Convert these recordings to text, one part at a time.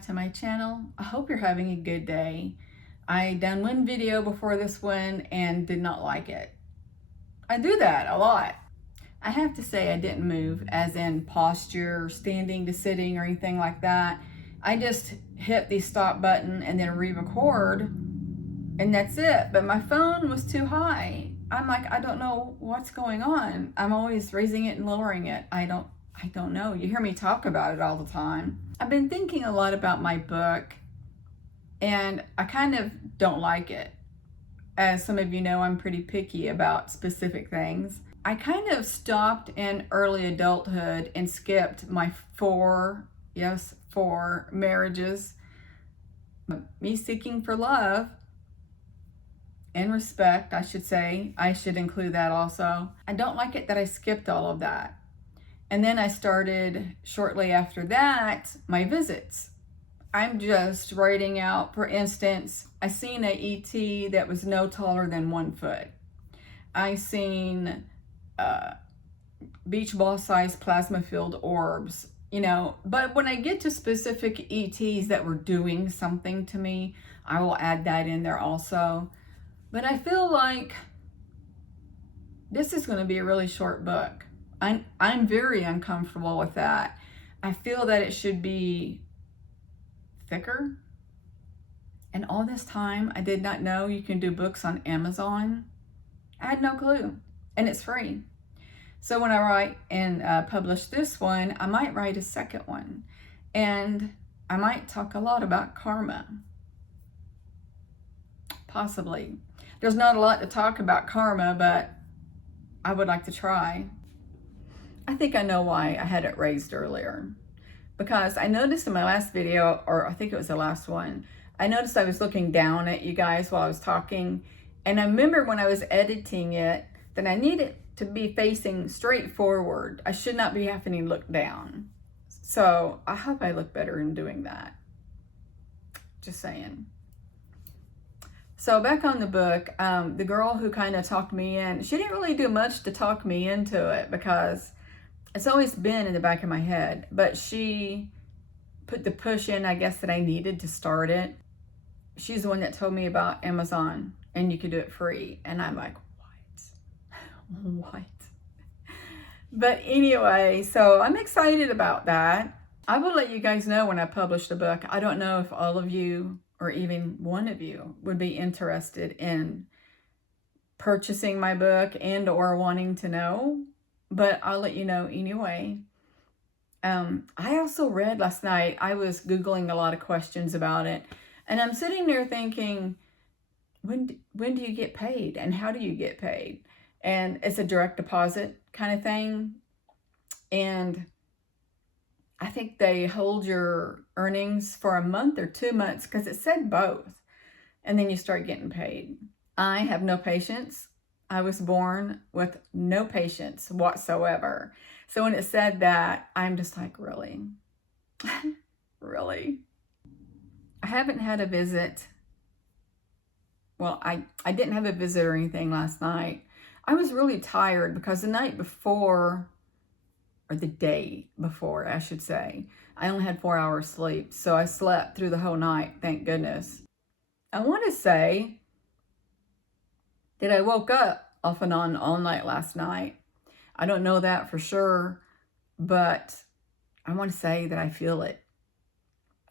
back to my channel. I hope you're having a good day. I done one video before this one and did not like it. I do that a lot. I have to say I didn't move as in posture, standing to sitting or anything like that. I just hit the stop button and then re-record and that's it. But my phone was too high. I'm like, I don't know what's going on. I'm always raising it and lowering it. I don't know. You hear me talk about it all the time. I've been thinking a lot about my book and I kind of don't like it. As some of you know, I'm pretty picky about specific things. I kind of stopped in early adulthood and skipped my four marriages. Me seeking for love and respect, I should say. I should include that also. I don't like it that I skipped all of that. And then I started shortly after that, my visits. I'm just writing out, for instance, I seen a ET that was no taller than 1 foot. I seen beach ball size plasma filled orbs, but when I get to specific ETs that were doing something to me, I will add that in there also. But I feel like this is going to be a really short book. I'm very uncomfortable with that. I feel that it should be thicker. And all this time, I did not know you can do books on Amazon. I had no clue. And it's free. So when I write and publish this one, I might write a second one. And I might talk a lot about karma. Possibly. There's not a lot to talk about karma, but I would like to try. I think I know why I had it raised earlier. Because I noticed in my last video, or I think it was the last one, I noticed I was looking down at you guys while I was talking. And I remember when I was editing it, that I needed to be facing straight forward. I should not be having to look down. So I hope I look better in doing that. Just saying. So back on the book, the girl who kind of talked me in, she didn't really do much to talk me into it because it's always been in the back of my head, but she put the push in, I guess, that I needed to start it. She's the one that told me about Amazon and you could do it free. And I'm like, what? But anyway, so I'm excited about that. I will let you guys know when I publish the book. I don't know if all of you or even one of you would be interested in purchasing my book and or wanting to know, but I'll let you know anyway. I also read last night, I was Googling a lot of questions about it, and I'm sitting there thinking, when do you get paid and how do you get paid? And it's a direct deposit kind of thing. And I think they hold your earnings for a month or 2 months because it said both. And then you start getting paid. I have no patience. I was born with no patience whatsoever. So when it said that, I'm just like, really? Really? I haven't had a visit. Well, I didn't have a visit or anything last night. I was really tired because the night before, or the day before, I should say, I only had 4 hours sleep. So I slept through the whole night, thank goodness. I want to say that I woke up off and on all night last night. I don't know that for sure, but I want to say that I feel it.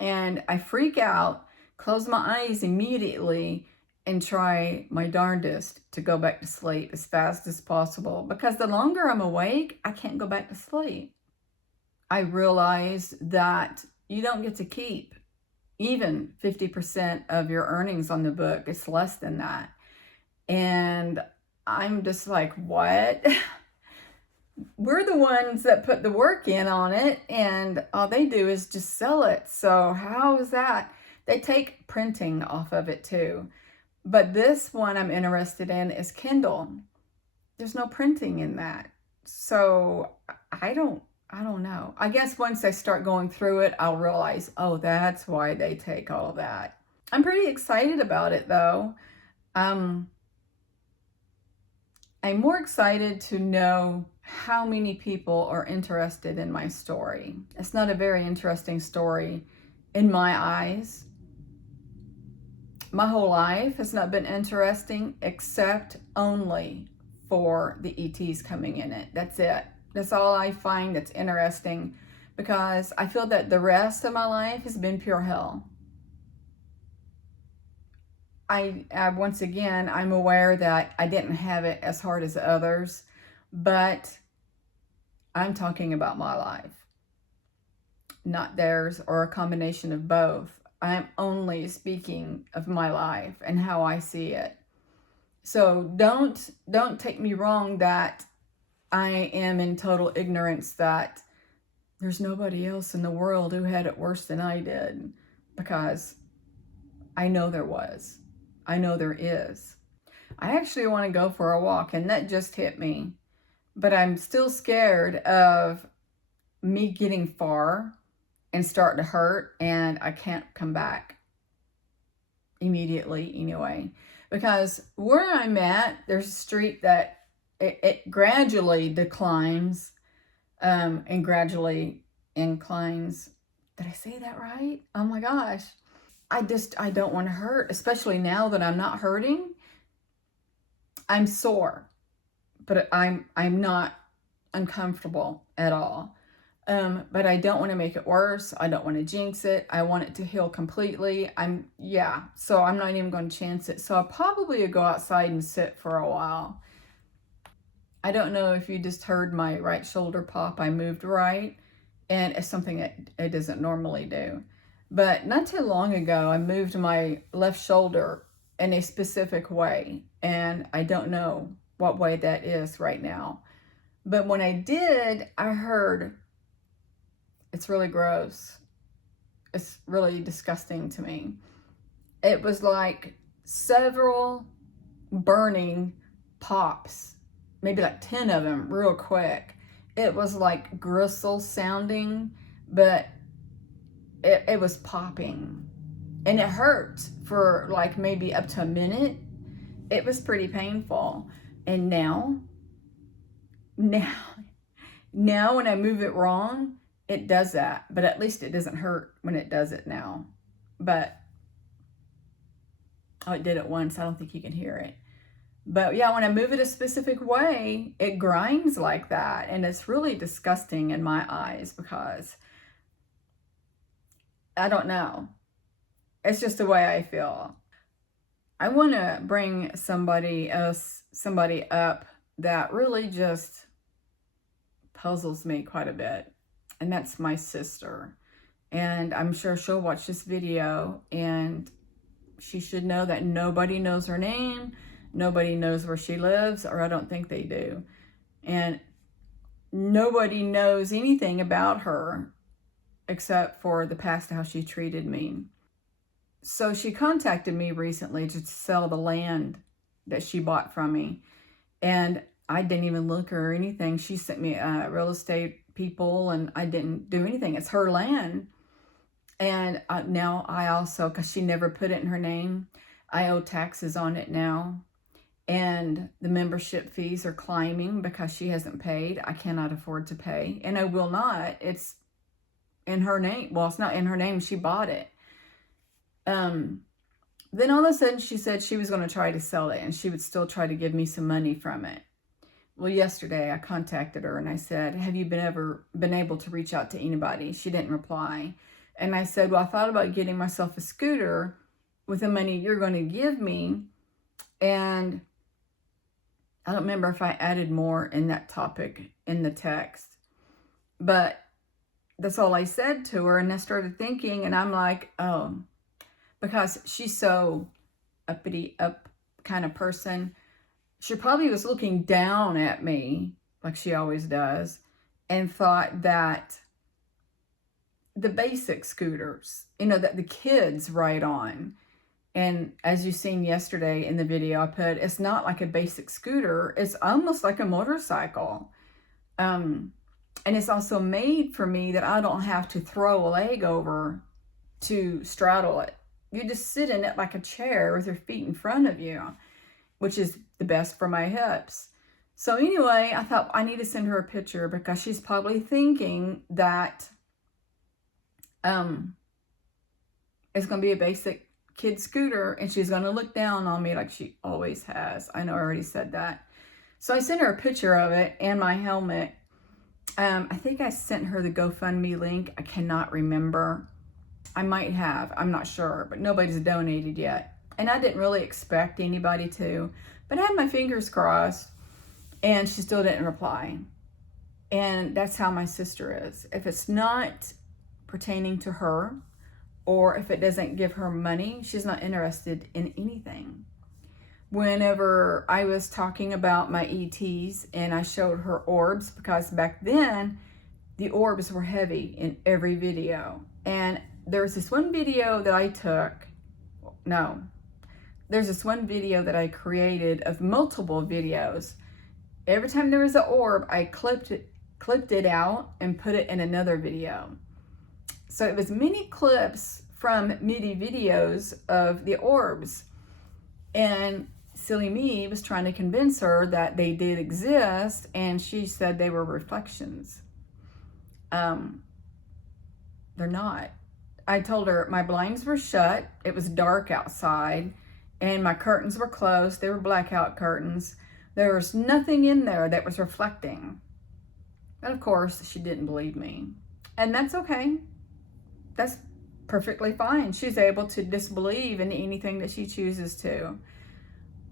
And I freak out, close my eyes immediately, and try my darndest to go back to sleep as fast as possible. Because the longer I'm awake, I can't go back to sleep. I realized that you don't get to keep even 50% of your earnings on the book. It's less than that. And I'm just like, what? We're the ones that put the work in on it, and all they do is just sell it. So how is that? They take printing off of it too. But this one I'm interested in is Kindle. There's no printing in that. So I don't know. I guess once I start going through it, I'll realize, oh, that's why they take all of that. I'm pretty excited about it though. I'm more excited to know how many people are interested in my story. It's not a very interesting story in my eyes. My whole life has not been interesting except only for the ETs coming in it. That's it. That's all I find that's interesting, because I feel that the rest of my life has been pure hell. Once again, I'm aware that I didn't have it as hard as others, but I'm talking about my life, not theirs or a combination of both. I'm only speaking of my life and how I see it. So don't take me wrong that I am in total ignorance that there's nobody else in the world who had it worse than I did, because I know there was. I know there is. I actually want to go for a walk, and that just hit me. But I'm still scared of me getting far and starting to hurt, and I can't come back immediately anyway. Because where I'm at, there's a street that it gradually declines and gradually inclines. Did I say that right? Oh my gosh. I don't want to hurt, especially now that I'm not hurting. I'm sore, but I'm not uncomfortable at all. But I don't want to make it worse. I don't want to jinx it. I want it to heal completely. So I'm not even going to chance it. So I'll probably go outside and sit for a while. I don't know if you just heard my right shoulder pop. I moved right, and it's something that it doesn't normally do. But not too long ago, I moved my left shoulder in a specific way, and I don't know what way that is right now. But when I did, I heard, it's really gross. It's really disgusting to me. It was like several burning pops, maybe like 10 of them real quick. It was like gristle sounding, but it was popping, and it hurt for like maybe up to a minute. It was pretty painful. And now when I move it wrong, it does that, but at least it doesn't hurt when it does it now. But it did it once. I don't think you can hear it. But yeah, when I move it a specific way, it grinds like that, and it's really disgusting in my eyes, because I don't know. It's just the way I feel. I want to bring somebody up that really just puzzles me quite a bit, and that's my sister. And I'm sure she'll watch this video, and she should know that nobody knows her name, nobody knows where she lives, or I don't think they do. And nobody knows anything about her except for the past, how she treated me. So she contacted me recently to sell the land that she bought from me. And I didn't even look or anything. She sent me real estate people, and I didn't do anything. It's her land. And now I also, because she never put it in her name, I owe taxes on it now. And the membership fees are climbing because she hasn't paid. I cannot afford to pay, and I will not. It's in her name. Well, it's not in her name. She bought it. Then all of a sudden she said she was going to try to sell it, and she would still try to give me some money from it. Well, yesterday I contacted her and I said, have you been able to reach out to anybody? She didn't reply. And I said, well, I thought about getting myself a scooter with the money you're going to give me. And I don't remember if I added more in that topic in the text, but that's all I said to her. And I started thinking, and I'm like, oh, because she's so uppity up kind of person, she probably was looking down at me like she always does, and thought that the basic scooters, that the kids ride on. And as you've seen yesterday in the video I put, it's not like a basic scooter. It's almost like a motorcycle. And it's also made for me that I don't have to throw a leg over to straddle it. You just sit in it like a chair with your feet in front of you, which is the best for my hips. So anyway, I thought I need to send her a picture, because she's probably thinking that It's going to be a basic kid scooter, and she's going to look down on me like she always has. I know I already said that. So I sent her a picture of it and my helmet. I think I sent her the GoFundMe link. I cannot remember. I might have. I'm not sure. But nobody's donated yet. And I didn't really expect anybody to. But I had my fingers crossed. And she still didn't reply. And that's how my sister is. If it's not pertaining to her, or if it doesn't give her money, she's not interested in anything. Whenever I was talking about my ETs and I showed her orbs, because back then the orbs were heavy in every video. And there's this one video that I took, there's this one video that I created of multiple videos. Every time there was an orb, I clipped it out and put it in another video. So it was many clips from MIDI videos of the orbs. And silly me was trying to convince her that they did exist, and she said they were reflections. They're not. I told her my blinds were shut, it was dark outside, and my curtains were closed. They were blackout curtains. There was nothing in there that was reflecting. But of course, she didn't believe me. And that's okay. That's perfectly fine. She's able to disbelieve in anything that she chooses to.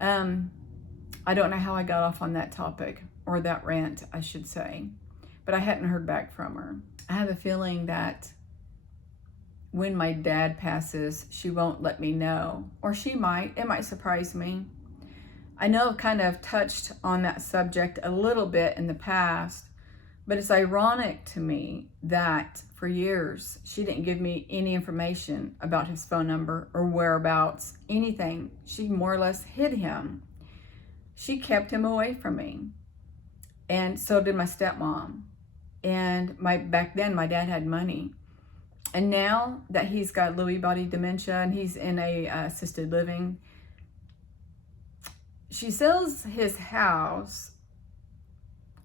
I don't know how I got off on that topic, or that rant, I should say, but I hadn't heard back from her. I have a feeling that when my dad passes, she won't let me know, or she might. It might surprise me. I know I've kind of touched on that subject a little bit in the past, but it's ironic to me that for years she didn't give me any information about his phone number or whereabouts, anything. She more or less hid him. She kept him away from me. And so did my stepmom. And back then my dad had money. And now that he's got Lewy body dementia and he's in a assisted living, she sells his house.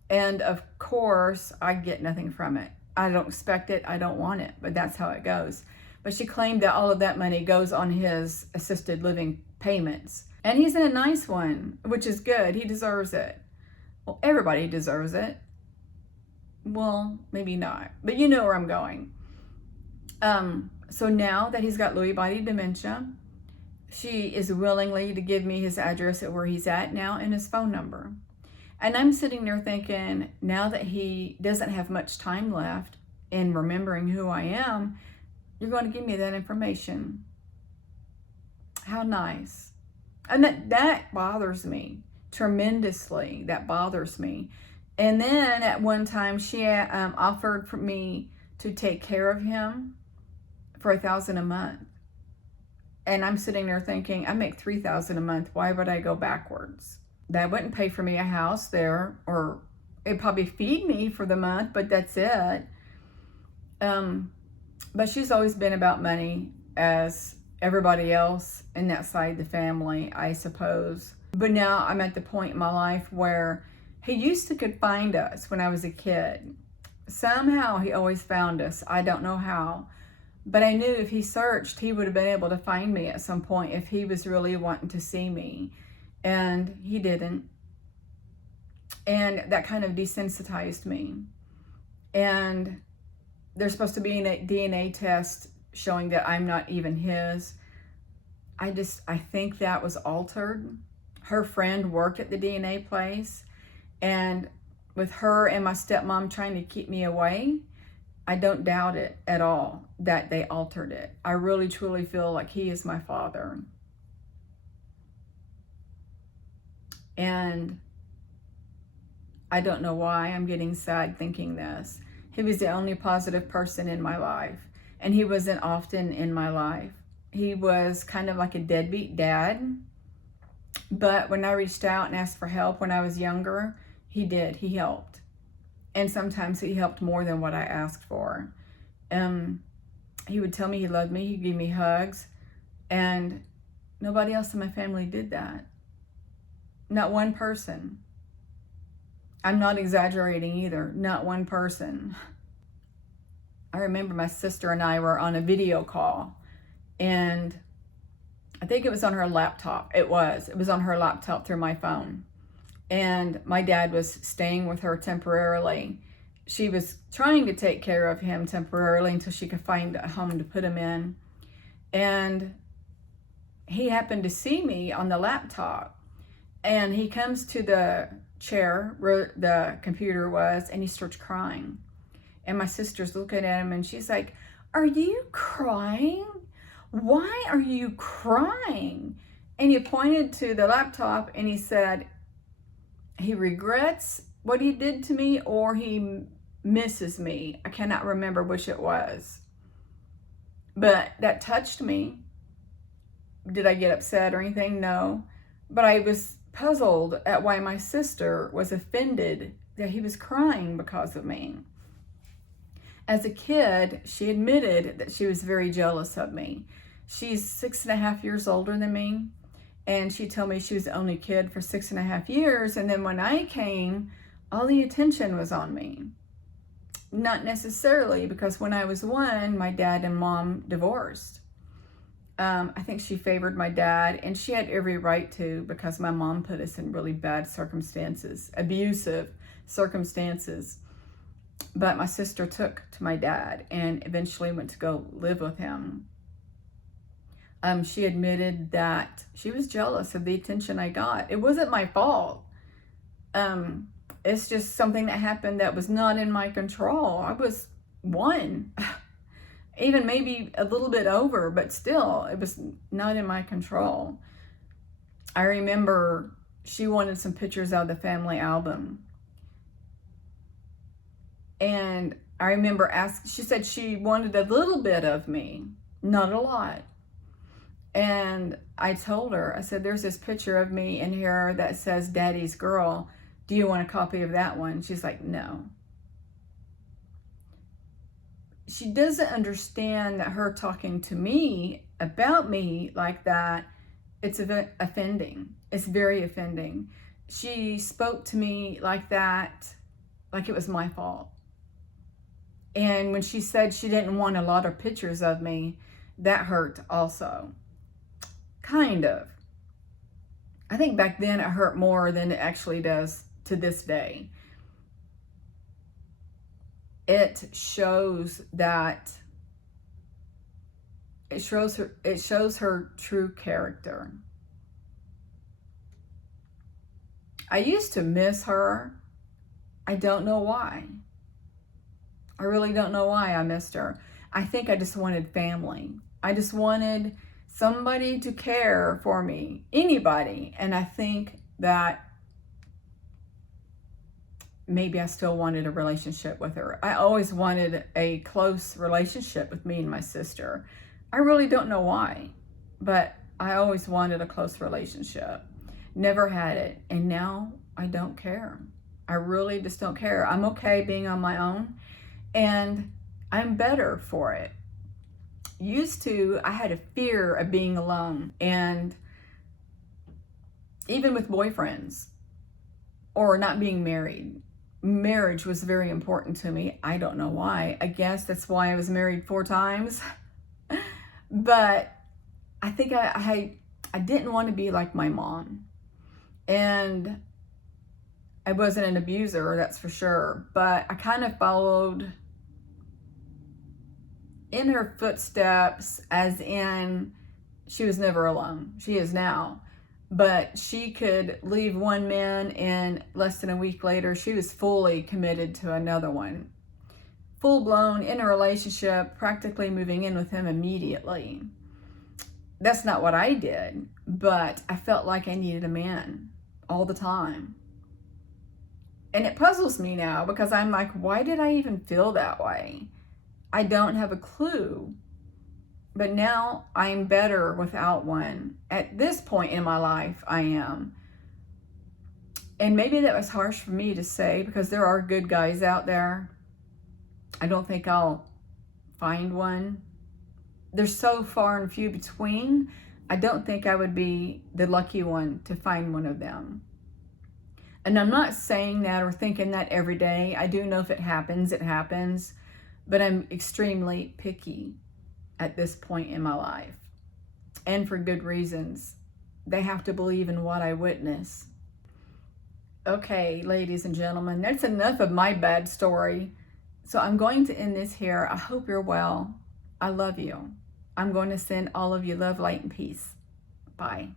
And of course, I get nothing from it. I don't expect it. I don't want it. But that's how it goes. But she claimed that all of that money goes on his assisted living payments. And he's in a nice one, which is good. He deserves it. Well, everybody deserves it. Well, maybe not. But you know where I'm going. So now that he's got Lewy body dementia, she is willingly to give me his address at where he's at now and his phone number. And I'm sitting there thinking, now that he doesn't have much time left in remembering who I am, you're going to give me that information. How nice. And that bothers me tremendously. That bothers me. And then at one time, she offered for me to take care of him for $1,000 a month. And I'm sitting there thinking, I make $3,000 a month. Why would I go backwards? That wouldn't pay for me a house there, or it'd probably feed me for the month, but that's it. But she's always been about money, as everybody else in that side of the family, I suppose. But now I'm at the point in my life where he used to could find us when I was a kid. Somehow he always found us. I don't know how. But I knew if he searched, he would have been able to find me at some point if he was really wanting to see me. And he didn't. And that kind of desensitized me. And there's supposed to be a DNA test showing that I'm not even his. I think that was altered. Her friend worked at the DNA place. And with her and my stepmom trying to keep me away, I don't doubt it at all that they altered it. I really truly feel like he is my father. And I don't know why I'm getting sad thinking this. He was the only positive person in my life, and he wasn't often in my life. He was kind of like a deadbeat dad, but when I reached out and asked for help when I was younger, he did. He helped. And sometimes he helped more than what I asked for. He would tell me he loved me. He'd give me hugs. And nobody else in my family did that. Not one person. I'm not exaggerating either. Not one person. I remember my sister and I were on a video call. And I think it was on her laptop. It was on her laptop through my phone. And my dad was staying with her temporarily. She was trying to take care of him temporarily until she could find a home to put him in. And he happened to see me on the laptop. And he comes to the chair where the computer was, and he starts crying. And my sister's looking at him, and she's like, "Are you crying? Why are you crying?" And he pointed to the laptop, and he said he regrets what he did to me, or he misses me. I cannot remember which it was. But that touched me. Did I get upset or anything? No. But I was puzzled at why my sister was offended that he was crying because of me. As a kid, she admitted that she was very jealous of me. She's 6.5 years older than me, and she told me she was the only kid for 6.5 years, and then when I came, all the attention was on me. Not necessarily, because when I was 1, my dad and mom divorced. I think she favored my dad, and she had every right to, because my mom put us in really bad circumstances, abusive circumstances. But my sister took to my dad and eventually went to go live with him. She admitted that she was jealous of the attention I got. It wasn't my fault. It's just something that happened that was not in my control. I was 1. Even maybe a little bit over, but still, it was not in my control. I remember she wanted some pictures out of the family album. And I remember she said she wanted a little bit of me, not a lot. And I told her, I said, "There's this picture of me in here that says Daddy's Girl. Do you want a copy of that one?" She's like, "No." She doesn't understand that her talking to me about me like that, it's offending. It's very offending. She spoke to me like that, like it was my fault. And when she said she didn't want a lot of pictures of me, that hurt also. Kind of. I think back then it hurt more than it actually does to this day. It shows that it shows her true character. I used to miss her. I don't know why. I really don't know why I missed her. I think I just wanted family. I just wanted somebody to care for me, anybody. And I think that maybe I still wanted a relationship with her. I always wanted a close relationship with me and my sister. I really don't know why, but I always wanted a close relationship. Never had it, and now I don't care. I really just don't care. I'm okay being on my own, and I'm better for it. Used to, I had a fear of being alone, and even with boyfriends or not being married. Marriage was very important to me. I don't know why. I guess that's why I was married 4 times. But I think I didn't want to be like my mom. And I wasn't an abuser, that's for sure. But I kind of followed in her footsteps, as in she was never alone. She is now. But she could leave one man and less than a week later, she was fully committed to another one. Full blown in a relationship, practically moving in with him immediately. That's not what I did, but I felt like I needed a man all the time. And it puzzles me now because I'm like, why did I even feel that way? I don't have a clue. But now I'm better without one. At this point in my life, I am. And maybe that was harsh for me to say because there are good guys out there. I don't think I'll find one. They're so far and few between. I don't think I would be the lucky one to find one of them. And I'm not saying that or thinking that every day. I do know if it happens, it happens. But I'm extremely picky at this point in my life. and for good reasons. They have to believe in what I witness. Okay, ladies and gentlemen, that's enough of my bad story. So I'm going to end this here. I hope you're well. I love you. I'm going to send all of you love, light, and peace. Bye.